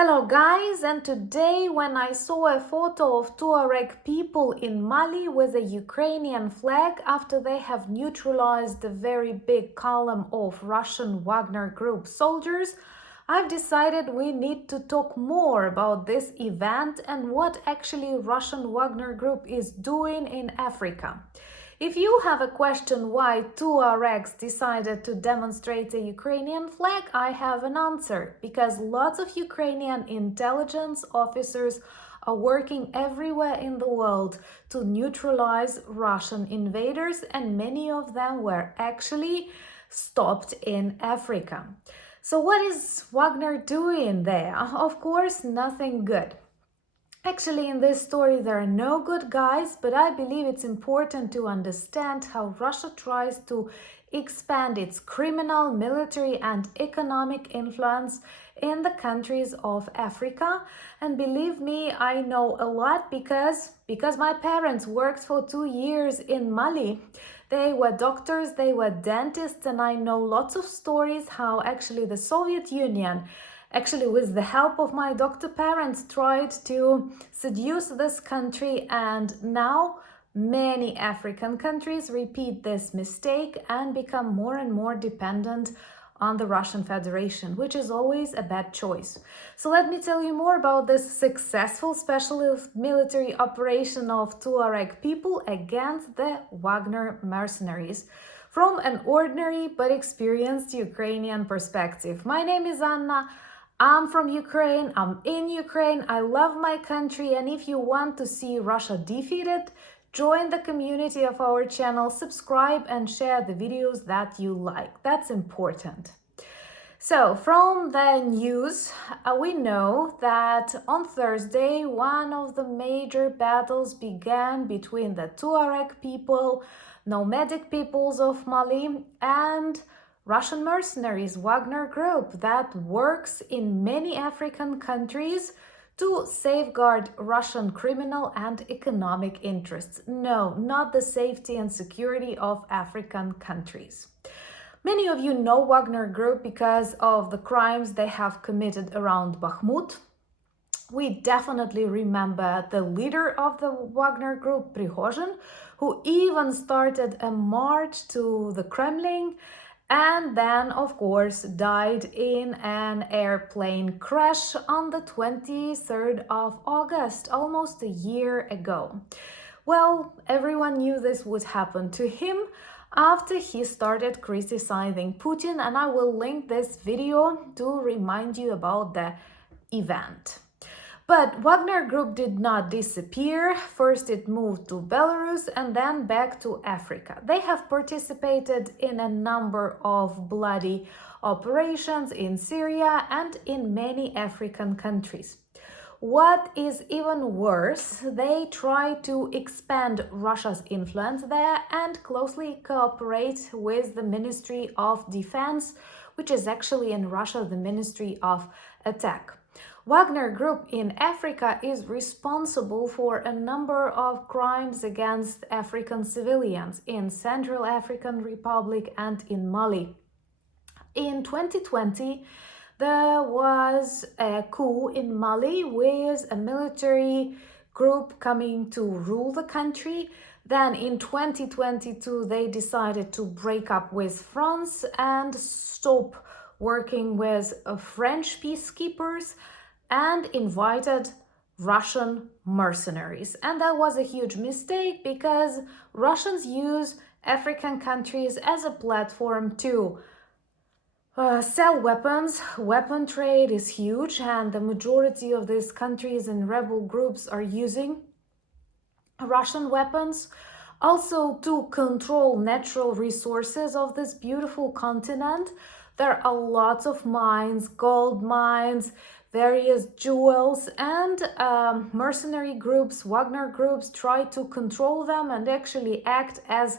Hello guys, and today when I saw a photo of Tuareg people in Mali with a Ukrainian flag after they have neutralized the very big column of Russian Wagner group soldiers, I've decided we need to talk more about this event and what actually Russian Wagner group is doing in Africa. If you have a question why Tuaregs decided to demonstrate a Ukrainian flag, I have an answer. Because lots of Ukrainian intelligence officers are working everywhere in the world to neutralize Russian invaders, and many of them were actually stopped in Africa. So what is Wagner doing there? Of course, nothing good. Actually, in this story, there are no good guys, but I believe it's important to understand how Russia tries to expand its criminal, military, and economic influence in the countries of Africa. And believe me, I know a lot because my parents worked for 2 years in Mali. They were doctors, they were dentists, and I know lots of stories how actually the Soviet Union, actually with the help of my doctor parents, tried to seduce this country, and now many African countries repeat this mistake and become more and more dependent on the Russian Federation, which is always a bad choice. So let me tell you more about this successful special military operation of Tuareg people against the Wagner mercenaries from an ordinary but experienced Ukrainian perspective. My name is Anna. I'm from Ukraine, I'm in Ukraine, I love my country, and if you want to see Russia defeated, join the community of our channel, subscribe and share the videos that you like. That's important. So, from the news, we know that on Thursday, one of the major battles began between the Tuareg people, nomadic peoples of Mali, and Russian mercenaries, Wagner group, that works in many African countries to safeguard Russian criminal and economic interests. No, not the safety and security of African countries. Many of you know Wagner group because of the crimes they have committed around Bakhmut. We definitely remember the leader of the Wagner group, Prigozhin, who even started a march to the Kremlin and then, of course, died in an airplane crash on the 23rd of August, almost a year ago. Well, everyone knew this would happen to him after he started criticizing Putin, and I will link this video to remind you about the event. But Wagner Group did not disappear. First it moved to Belarus and then back to Africa. They have participated in a number of bloody operations in Syria and in many African countries. What is even worse, they try to expand Russia's influence there and closely cooperate with the Ministry of Defense, which is actually in Russia the Ministry of Attack. Wagner Group in Africa is responsible for a number of crimes against African civilians in Central African Republic and in Mali. In 2020, there was a coup in Mali with a military group coming to rule the country. Then in 2022, they decided to break up with France and stop working with French peacekeepers and invited Russian mercenaries. And that was a huge mistake because Russians use African countries as a platform to sell weapons. Weapon trade is huge, and the majority of these countries and rebel groups are using Russian weapons. Also, to control natural resources of this beautiful continent, there are lots of mines, gold mines, various jewels, and mercenary groups, Wagner groups, try to control them and actually act as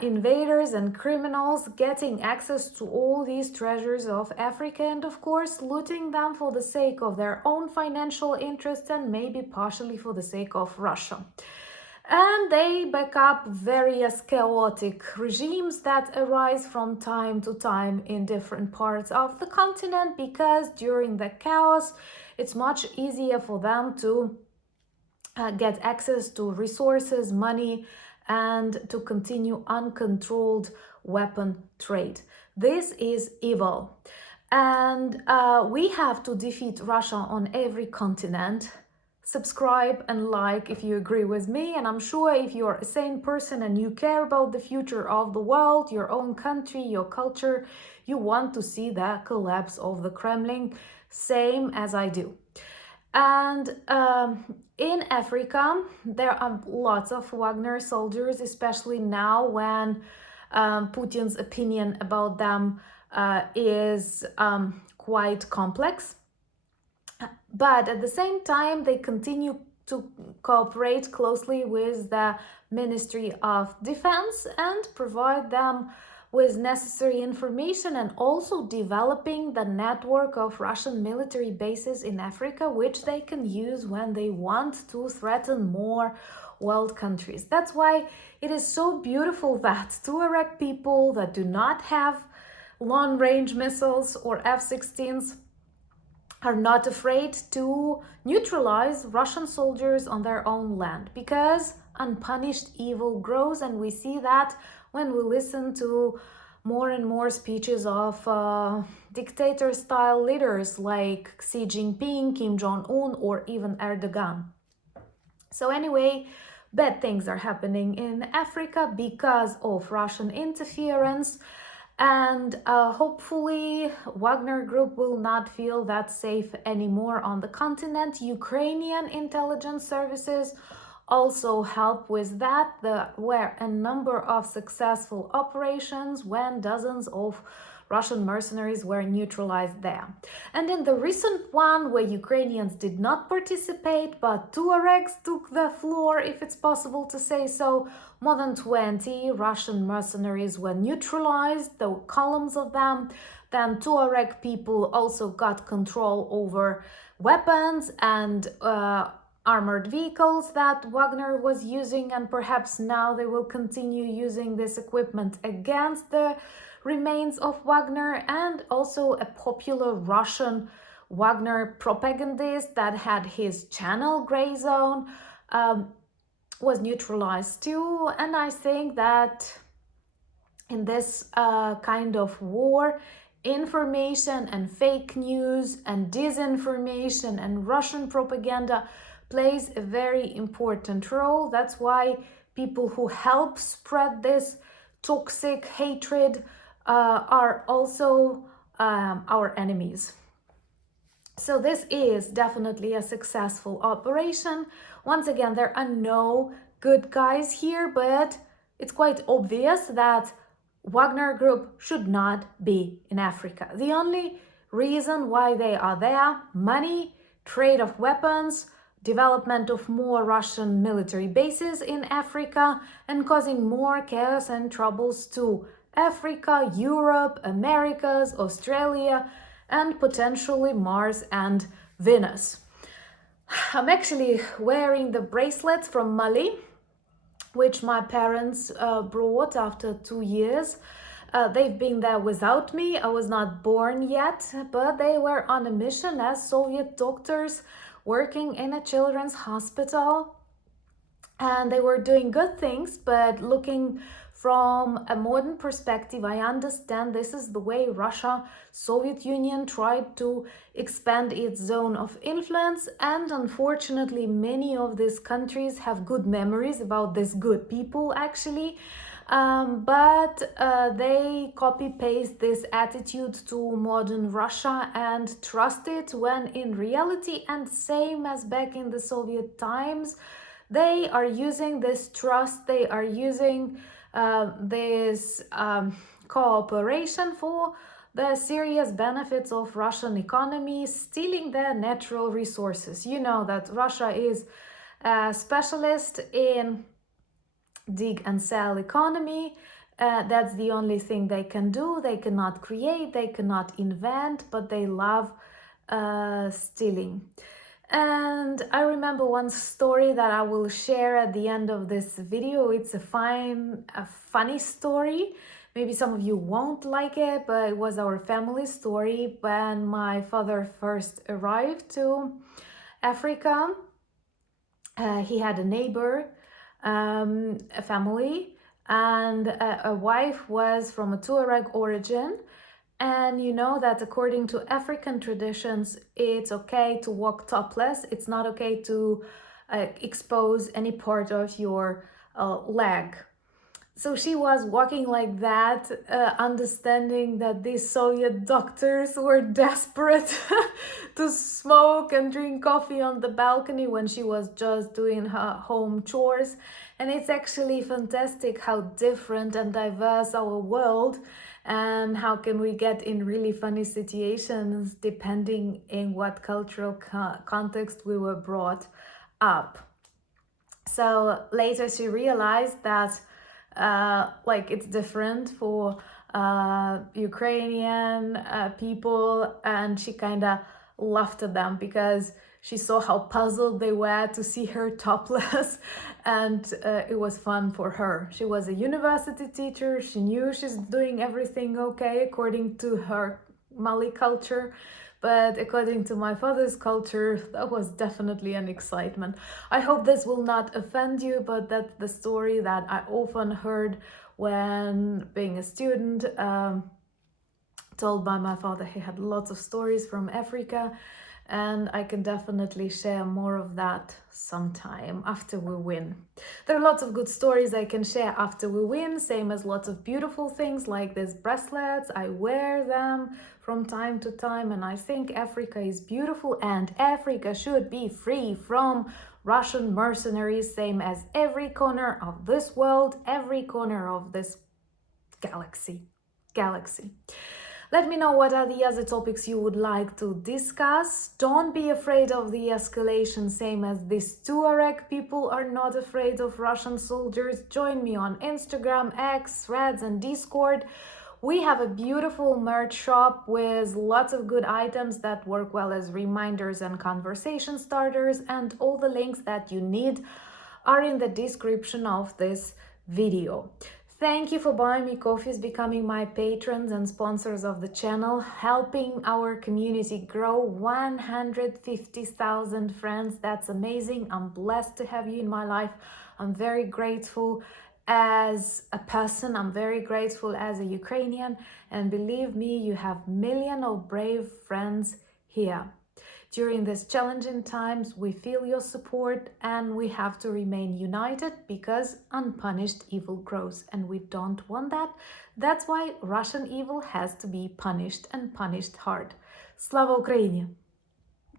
invaders and criminals, getting access to all these treasures of Africa and, of course, looting them for the sake of their own financial interests and maybe partially for the sake of Russia. And they back up various chaotic regimes that arise from time to time in different parts of the continent, because during the chaos it's much easier for them to get access to resources, money, and to continue uncontrolled weapon trade. This is evil. And we have to defeat Russia on every continent. Subscribe and like if you agree with me, and I'm sure if you're a sane person and you care about the future of the world, your own country, your culture, you want to see the collapse of the Kremlin, same as I do. And in Africa, there are lots of Wagner soldiers, especially now when Putin's opinion about them is quite complex. But at the same time, they continue to cooperate closely with the Ministry of Defense and provide them with necessary information, and also developing the network of Russian military bases in Africa, which they can use when they want to threaten more world countries. That's why it is so beautiful that Tuareg people that do not have long-range missiles or F-16s are not afraid to neutralize Russian soldiers on their own land, because unpunished evil grows, and we see that when we listen to more and more speeches of dictator-style leaders like Xi Jinping, Kim Jong-un, or even Erdogan. So anyway, bad things are happening in Africa because of Russian interference. And hopefully Wagner Group will not feel that safe anymore on the continent. Ukrainian intelligence services also help with that. There were a number of successful operations when dozens of Russian mercenaries were neutralized there. And in the recent one where Ukrainians did not participate, but Tuaregs took the floor, if it's possible to say so, more than 20 Russian mercenaries were neutralized, the columns of them. Then Tuareg people also got control over weapons and armored vehicles that Wagner was using, and perhaps now they will continue using this equipment against the remains of Wagner. And also a popular Russian Wagner propagandist that had his channel Gray Zone was neutralized too. And I think that in this kind of war, information and fake news and disinformation and Russian propaganda plays a very important role. That's why people who help spread this toxic hatred are also our enemies. So this is definitely a successful operation. Once again, there are no good guys here, but it's quite obvious that Wagner Group should not be in Africa. The only reason why they are there: money, trade of weapons, development of more Russian military bases in Africa, and causing more chaos and troubles to Africa, Europe, Americas, Australia, and potentially Mars and Venus. I'm actually wearing the bracelets from Mali, which my parents brought after 2 years. They've been there without me. I was not born yet, but they were on a mission as Soviet doctors working in a children's hospital. And they were doing good things, but looking from a modern perspective, I understand this is the way Russia, Soviet Union tried to expand its zone of influence. And unfortunately, many of these countries have good memories about these good people, actually. But they copy-paste this attitude to modern Russia and trust it, when in reality, and same as back in the Soviet times, they are using this trust, they are using this cooperation for the serious benefits of Russian economy, stealing their natural resources. You know that Russia is a specialist in dig and sell economy. That's the only thing they can do. They cannot create, they cannot invent, but they love stealing. And I remember one story that I will share at the end of this video. It's a funny story. Maybe some of you won't like it, but it was our family story when my father first arrived to Africa. He had a neighbor, a family, and a wife was from a Tuareg origin. And you know that according to African traditions, it's okay to walk topless. It's not okay to expose any part of your leg. So she was walking like that, understanding that these Soviet doctors were desperate to smoke and drink coffee on the balcony when she was just doing her home chores. And it's actually fantastic how different and diverse our world, and how can we get in really funny situations depending in what cultural context we were brought up. So later she realized that like it's different for Ukrainian people, and she kind of laughed at them because she saw how puzzled they were to see her topless, and it was fun for her. She was a university teacher. She knew she's doing everything okay according to her Mali culture. But according to my father's culture, that was definitely an excitement. I hope this will not offend you, but that's the story that I often heard when being a student, told by my father. He had lots of stories from Africa, and I can definitely share more of that sometime after we win. There are lots of good stories I can share after we win, same as lots of beautiful things like these bracelets. I wear them from time to time, and I think Africa is beautiful, and Africa should be free from Russian mercenaries, same as every corner of this world, every corner of this galaxy. Let me know what are the other topics you would like to discuss. Don't be afraid of the escalation, same as these Tuareg people are not afraid of Russian soldiers. Join me on Instagram, X, Threads, and Discord. We have a beautiful merch shop with lots of good items that work well as reminders and conversation starters, and all the links that you need are in the description of this video. Thank you for buying me coffees, becoming my patrons and sponsors of the channel, helping our community grow 150,000 friends. That's amazing. I'm blessed to have you in my life. I'm very grateful as a person. I'm very grateful as a Ukrainian. And believe me, you have millions of brave friends here. During these challenging times, we feel your support, and we have to remain united because unpunished evil grows, and we don't want that. That's why Russian evil has to be punished, and punished hard. Slava Ukraini!